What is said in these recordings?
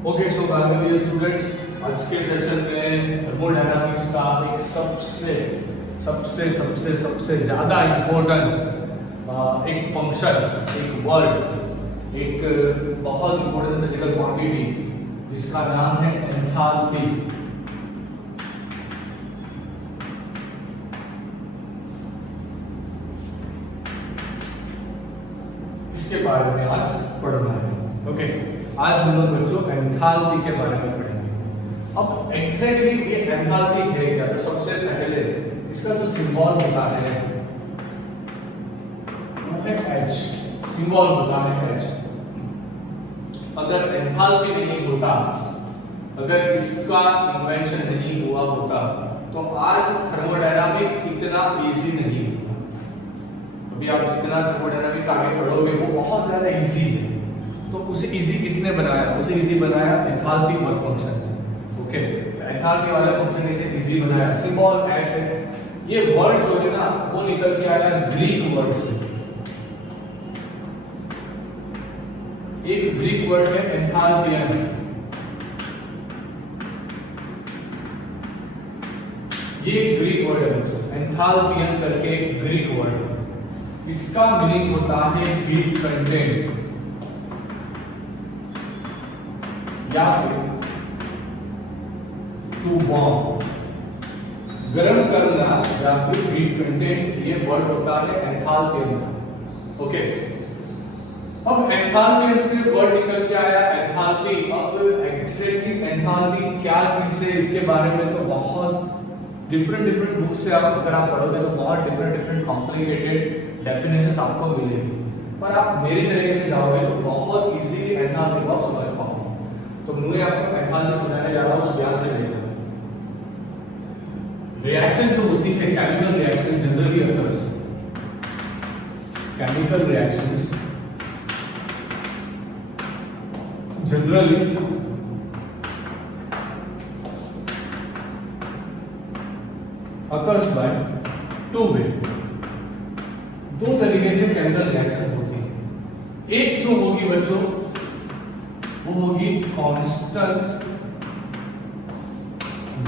Okay so bye students, आज के session में थर्मोडायनामिक्स का एक सबसे सबसे सबसे सबसे ज़्यादा इम्पोर्टेंट एक फंक्शन, एक वर्ड, एक बहुत इम्पोर्टेंट फिजिकल क्वांटिटी जिसका नाम है एंथैल्पी। इसके बारे में आज पढ़ना है। ओके, आज हम लोग बच्चों एंथैल्पी के बारे में पढ़ेंगे। अब एग्जैक्टली ये एंथैल्पी है क्या? तो सबसे पहले इसका जो सिंबल होता है वो है H। सिंबल होता है H। अगर एंथैल्पी नहीं होता, अगर इसका इन्वेंशन नहीं हुआ होता तो आज थर्मोडायनामिक्स इतना इजी नहीं होता। अभी आप जितना थर्मोडायनामिक्स आगे पढ़ोगे वो बहुत ज्यादा इजी है। तो उसे इजी किसने बनाया? उसे इजी बनाया एंथैल्पी वर्क फंक्शन ने। ओके, एंथैल्पी वाला फंक्शन ने इसे इजी बनाया। सिंबल H है। ये वर्ड जो है ना वो निकल के आया ग्रीक वर्ड से। एक ग्रीक वर्ड है एंथैल्पियन। ये ग्रीक वर्ड है बच्चों, एंथैल्पियन करके एक ग्रीक वर्ड। इसका मीनिंग होता है हीट कंटेंट या फिर टू वार्म, गर्म करना या फिर हीट कंटेंट। ये वर्ड होता है एंथैल्पियन का। ओके, अब एंथैल्पियन से वर्ड निकल के आया एंथैल्पी। अब एग्जैक्टली एंथैल्पी क्या चीज है इसके बारे में तो बहुत डिफरेंट बुक से आप अगर आप पढ़ोगे तो बहुत डिफरेंट कॉम्प्लिकेटेड डेफिनेशंस आपको मिलेगी, पर आप मेरी तरीके से जाओगे तो बहुत इजीली एंथैल्पी को आप समझ पाओगे। तो मैं आपको एंथैल्पी समझाने जा रहा हूं, तो ध्यान से देखना। रिएक्शन जो होती है, chemical reaction generally occurs, chemical reactions generally occurs by two way। दो तरीके से केमिकल रिएक्शन होती है। एक जो होगी बच्चों वो होगी कांस्टेंट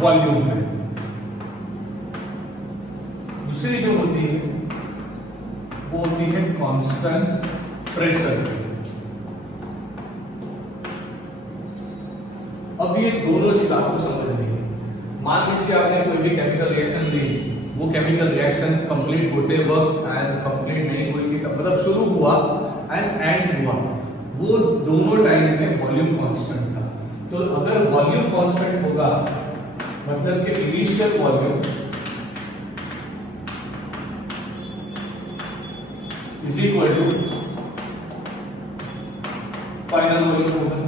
वॉल्यूम में, दूसरी जो होती है वो होती है कांस्टेंट प्रेशर में। अब ये दोनों चीज आपको समझनी है। मान लीजिए आपने कोई भी केमिकल रिएक्शन ली, वो केमिकल रिएक्शन कंप्लीट होते वक्त एंड कंप्लीट नहीं हुई थी, मतलब शुरू हुआ एंड एंड हुआ, वो दोनों टाइम में वॉल्यूम कांस्टेंट था। तो अगर वॉल्यूम कांस्टेंट होगा मतलब कि initial volume is equal to final volume होगा।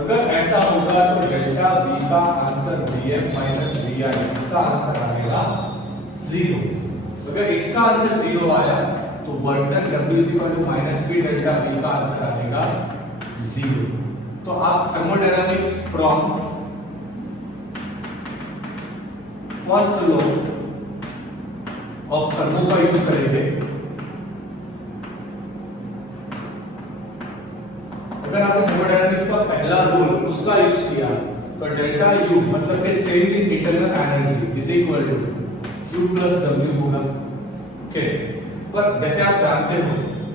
अगर ऐसा होगा तो डेल्टा V का आंसर Vm माइनस Vi, इसका आंसर आएगा 0। अगर इसका आंसर 0 आया तो work done W equal to minus P delta V का आंसर आएगा 0। तो आप thermodynamics from first law of thermo का यूज करेंगे। अगर आपने थर्मोडायनामिक्स का पहला रूल उसका यूज किया तो डेल्टा U मतलब कि change in internal energy is equal to Q plus W होगा। ओके, पर जैसे आप जानते हो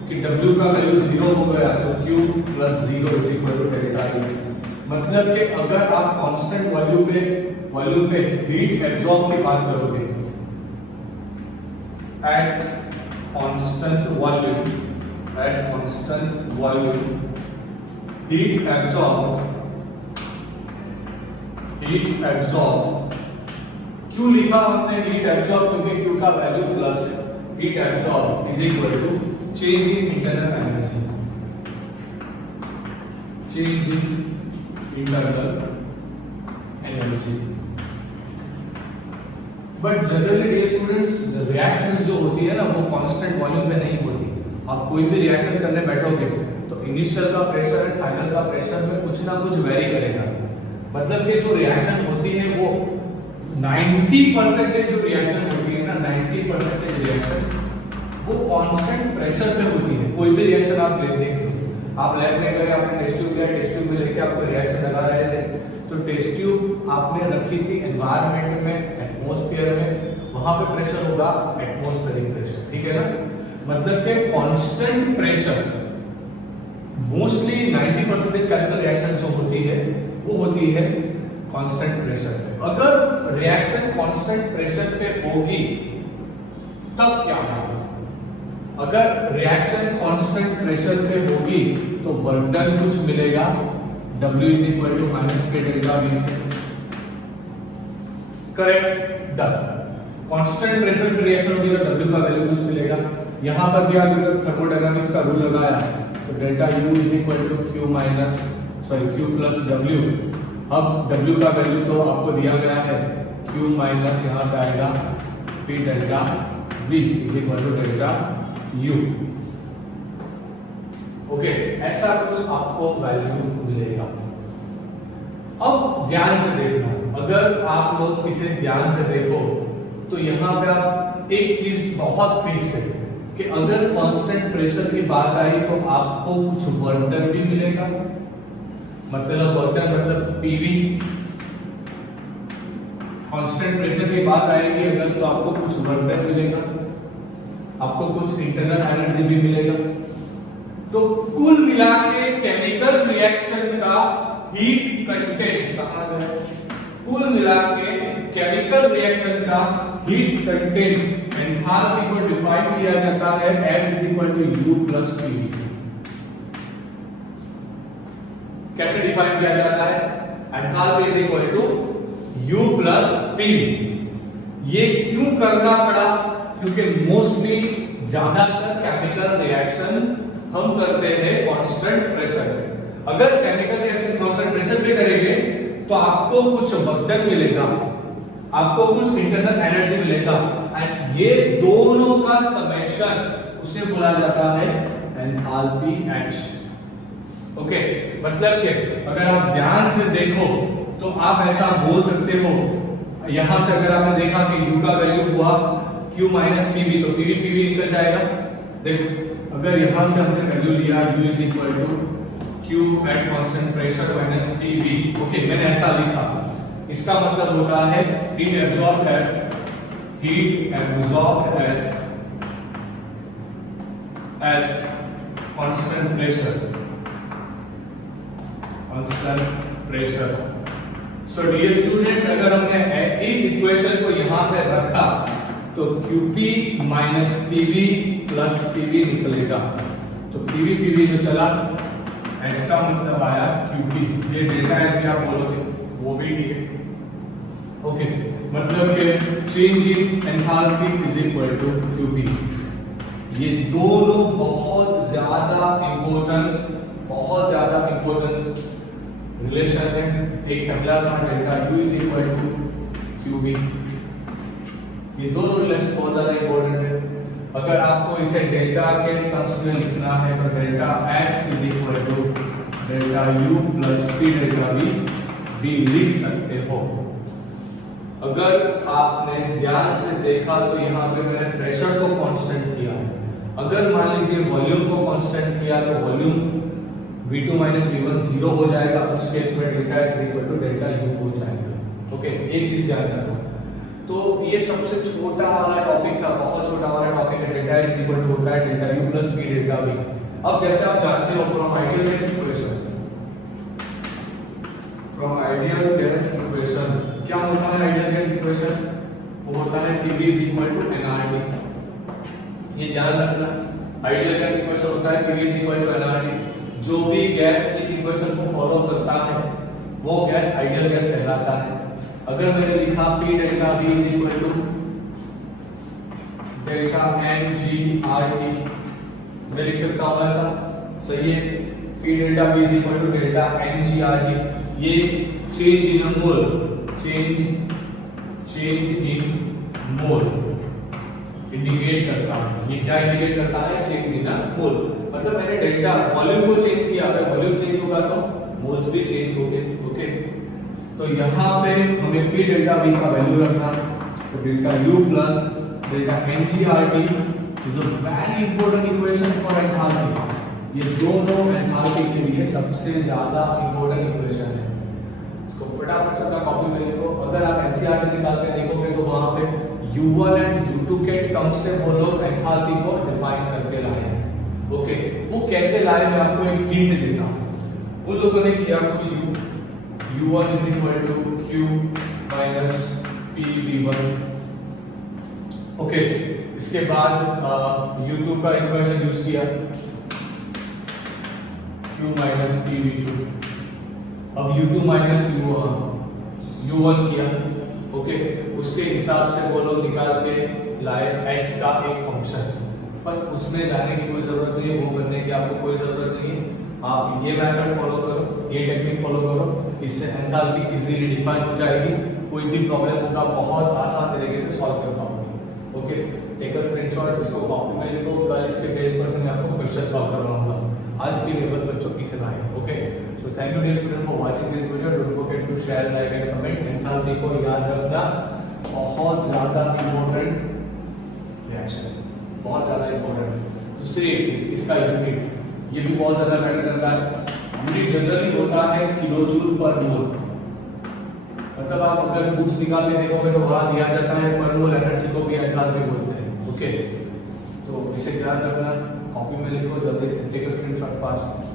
कि W का वैल्यू 0 हो गया तो Q plus 0 is equal to delta U। मतलब कि अगर आप कांस्टेंट वॉल्यूम पे हीट एब्जॉर्ब की बात करोगे at constant volume heat absorb क्यों लिखा हमने हीट एब्जॉर्ब? क्योंकि Q का वैल्यू प्लस है। Heat absorb is equal to change in internal energy, change in internal energy. But generally dear students, reactions जो होती है ना वो कांस्टेंट वॉल्यूम पे नहीं होती। आप कोई भी रिएक्शन करने बैठोगे तो इनिशियल का प्रेशर और फाइनल का प्रेशर में कुछ ना कुछ वेरी करेगा। मतलब कि जो रिएक्शन होती है वो 90% जो रिएक्शन होती है ना, 90% रिएक्शन वो कांस्टेंट प्रेशर पे होती है। कोई भी रिएक्शन आप देख लो आप लैब में गए, आपने टेस्ट ट्यूब लिया, टेस्ट ट्यूब में लेके आपको रिएक्शन लगा रहे थे, तो टेस्ट ट्यूब आपने रखी थी एनवायरनमेंट में, एटमॉस्फेयर में, वहां पे प्रेशर होगा एटमॉस्फेरिक प्रेशर, ठीक है ना। मतलब कि constant pressure, mostly 90% chemical reaction जो होती है वो होती है कांस्टेंट प्रेशर पे। अगर रिएक्शन कांस्टेंट प्रेशर पे होगी तब क्या होगा? अगर रिएक्शन कांस्टेंट प्रेशर पे होगी तो वर्क डन कुछ मिलेगा, W is equal to minus के डेल्टा V से, करेक्ट, डन। कांस्टेंट प्रेशर पे रिएक्शन होगी तो W का वैल्यू कुछ मिलेगा। यहां पर भी अगर थर्मोडायनामिक्स का रूल लगाया तो delta U is equal to Q plus W। अब W का वैल्यू तो आपको दिया गया है, Q माइनस यहाँ पे आएगा P delta V is equal to delta U। Okay, ऐसा कुछ आपको वैल्यू मिलेगा। अब ध्यान से देखना, अगर आप लोग इसे ध्यान से देखो तो यहाँ पे आप एक चीज बहुत फिक्स है कि अगर कांस्टेंट प्रेशर की बात आई तो आपको कुछ वर्क डन भी मिलेगा। मतलब वर्क डन मतलब PV। कांस्टेंट प्रेशर की बात आएगी अगर तो आपको कुछ वर्क डन मिलेगा, आपको कुछ इंटरनल एनर्जी भी मिलेगा। तो कुल मिला के केमिकल रिएक्शन का हीट कंटेंट कहा जाए, कुल मिला के केमिकल रिएक्शन का हीट कंटेंट एंथैल्पी को डिफाइन किया जाता है H is equal to U plus PV। कैसे डिफाइन किया जाता है? Enthalpy is equal to U plus PV। ये क्यों करना पड़ा? क्योंकि मोस्टली ज्यादातर केमिकल रिएक्शन हम करते हैं कांस्टेंट प्रेशर पे। अगर केमिकल रिएक्शन कांस्टेंट प्रेशर पे करेंगे तो आपको कुछ वर्क डन मिलेगा, आपको कुछ इंटरनल एनर्जी मिलेगा, एंड ये दोनों का समेशन उसे बोला जाता है एंथैल्पी H। ओके, मतलब कि अगर आप ध्यान से देखो तो आप ऐसा बोल सकते हो, यहां से अगर आपने देखा कि U का वैल्यू हुआ Q माइनस PV तो PV निकल जाएगा। देखो, अगर यहां से हमने वैल्यू लिया U is equal to Q at constant pressure minus PV, okay, मैंने ऐसा लिखा, इसका मतलब होता है heat absorb at constant pressure. So dear students, अगर हमने इस इक्वेशन को यहां पे रखा तो QP minus PV plus PV निकलेगा। तो PV जो चला, इसका मतलब आया QP। ये डेल्टा है क्या बोलोगे, वो भी ठीक है। ओके, मतलब कि change in enthalpy is equal to QP। ये दोनों बहुत ज्यादा इंपॉर्टेंट रिलेशन है। एक पहला था delta U is equal to QB। ये दोनों रिलेशन बहुत ज्यादा इंपॉर्टेंट है। अगर आपको इसे डेल्टा के टर्म्स में लिखना है तो delta H is equal to delta U plus P delta V भी लिख सकते हो। अगर आपने ध्यान से देखा तो यहाँ पे मैंने प्रेशर को कांस्टेंट किया है। अगर मान लीजिए वॉल्यूम को कांस्टेंट किया तो वॉल्यूम V2 माइनस V1 0 हो जाएगा, उस केस में delta H equal to delta U हो जाएगा। ओके, एक चीज ध्यान रखो। तो ये सबसे छोटा वाला टॉपिक था, बहुत छोटा वाला टॉपिक है। डेल्टा H इक्वल टू होता है delta U plus P delta V। अब जैसे आप जानते हो फ्रॉम आइडियल गैस इक्वेशन, क्या होता है आइडियल गैस इक्वेशन? वो होता है PV is equal to nRT। ये ध्यान रखना, आइडियल गैस इक्वेशन होता है PV is equal to nRT। जो भी गैस इस इक्वेशन को फॉलो करता है वो गैस आइडियल गैस कहलाता है। अगर मैंने लिखा P delta V is equal to delta nGRT, मैं लिख सकता हूं ऐसा, सही है। P delta V is equal to delta nGRT। ये change in mole, change in mole indicate करता है। ये क्या इंडिकेट करता है? Change in mole. मतलब मैंने डेल्टा वॉल्यूम को चेंज किया, अगर वॉल्यूम चेंज होगा तो मोल्स भी चेंज होंगे। ओके, तो यहाँ पे हमें P डेल्टा V का वैल्यू रखना, तो delta U plus delta nGRT is a very important equation for enthalpy. ये दोनों एंथैल्पी के लिए सबसे ज्यादा इंपॉर्टेंट इक्वेशन है। इसको फटाफट से अपना कॉपी में लिखो। अगर आप एनसीईआरटी निकाल के देखोगे तो वहां पे U1 एंड U2 के टर्म से वो लोग एंथैल्पी को डिफाइन करके लाए हैं। ओके, वो कैसे लाए मैं आपको एक हिंट देता हूं। उन लोगों ने किया कुछ U1 is equal to Q minus PV1। Okay, इसके बाद U2 का इक्वेशन यूज किया Q माइनस PV2। अब U2 माइनस U1 किया। ओके, उसके हिसाब से वो लोग निकाल के लाए h का एक फंक्शन, पर उसमें जाने की कोई जरूरत नहीं है, वो करने की आपको कोई जरूरत नहीं है। आप ये मेथड फॉलो करो, ये टेक्निक फॉलो करो, इससे एंथैल्पी इजीली डिफाइन हो जाएगी। कोई भी प्रॉब्लम होगा बहुत आसान तरीके से सॉल्व कर पाओगे। ओके, टेक अ स्क्रीनशॉट, इसको कॉपी में लिखो, कल इसके बेस पर से मैं आपको क्वेश्चन सॉल्व करवाऊंगा। आज के लिए बस बच्चों इतना है। Okay, so thank you dear student for watching this video. Don't forget to share, like and comment. Enthalpy को याद रखना बहुत ज्यादा इंपॉर्टेंट रिएक्शन, बहुत ज्यादा इंपॉर्टेंट। दूसरी एक चीज, इसका यूनिट, ये भी बहुत ज्यादा मैटर करता है। यूनिट जनरली होता है किलोजूल पर मोल। मतलब आप अगर बुक्स निकाल के देखोगे तो वहां दिया जाता है पर मोल एनर्जी को भी एंथैल्पी बोलते हैं। ओके, तो इसे ध्यान रखना, कॉपी में लिखो, जल्दी से टेक अ स्क्रीनशॉट फास्ट।